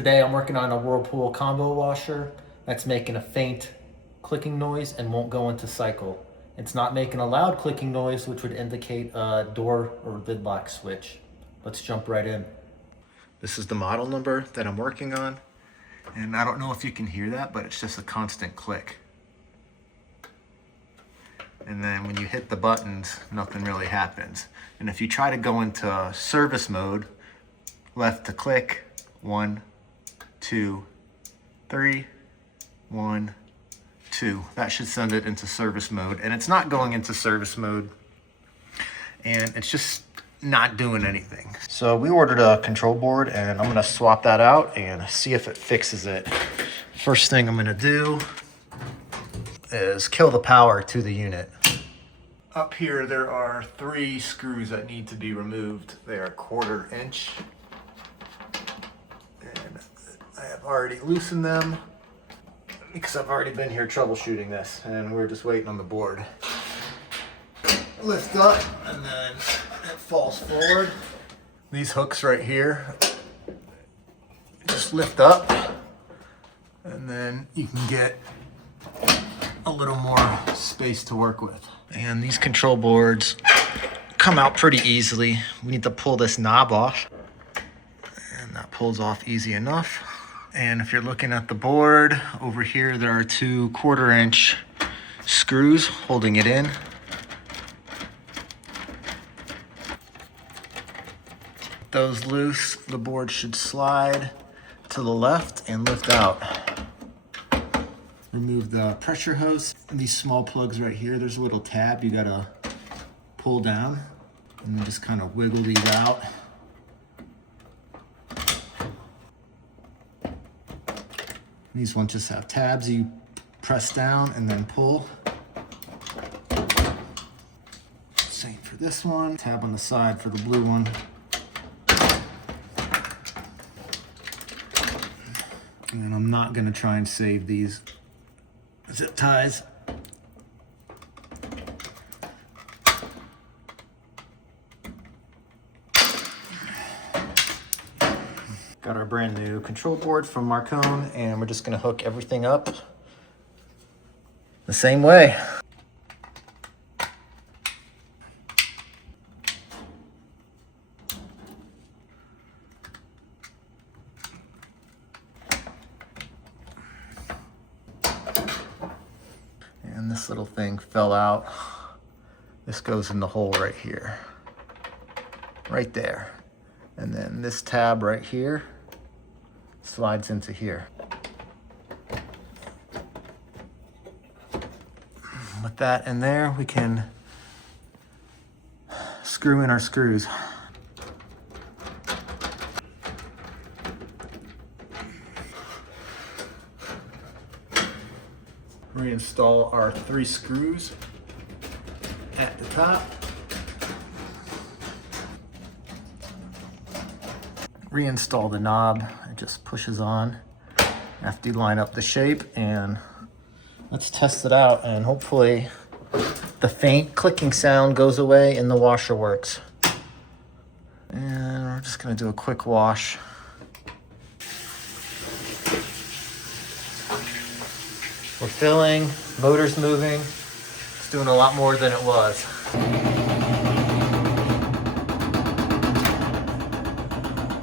Today I'm working on a Whirlpool combo washer that's making a faint clicking noise and won't go into cycle. It's not making a loud clicking noise, which would indicate a door or lid lock switch. Let's jump right in. This is the model number that I'm working on. And I don't know if you can hear that, but it's just a constant click. And then when you hit the buttons, nothing really happens. And if you try to go into service mode, left to click, 1, 2, 3, 1, 2. That should send it into service mode. And it's not going into service mode. And it's just not doing anything. So we ordered a control board and I'm gonna swap that out and see if it fixes it. First thing I'm gonna do is kill the power to the unit. Up here there are 3 screws that need to be removed. They are 1/4 inch. And I have already loosened them because I've already been here troubleshooting this and we're just waiting on the board. Lift up and then it falls forward. These hooks right here just lift up and then you can get a little more space to work with. And these control boards come out pretty easily. We need to pull this knob off and that pulls off easy enough. And if you're looking at the board over here, there are 2 1/4 inch screws holding it in. Those loose, the board should slide to the left and lift out. Remove the pressure hose. And these small plugs right here, there's a little tab you gotta pull down and then just kind of wiggle these out. These ones just have tabs you press down and then pull. Same for this one. Tab on the side for the blue one. And I'm not gonna try and save these zip ties. Got our brand new control board from Marcone and we're just gonna hook everything up the same way. And this little thing fell out. This goes in the hole right here, right there. And then this tab right here slides into here. With that in there, we can screw in our screws. Reinstall our 3 screws at the top. Reinstall the knob, it just pushes on after you line up the shape, and let's test it out and hopefully the faint clicking sound goes away and the washer works. And we're just gonna do a quick wash. We're filling, motor's moving. It's doing a lot more than it was.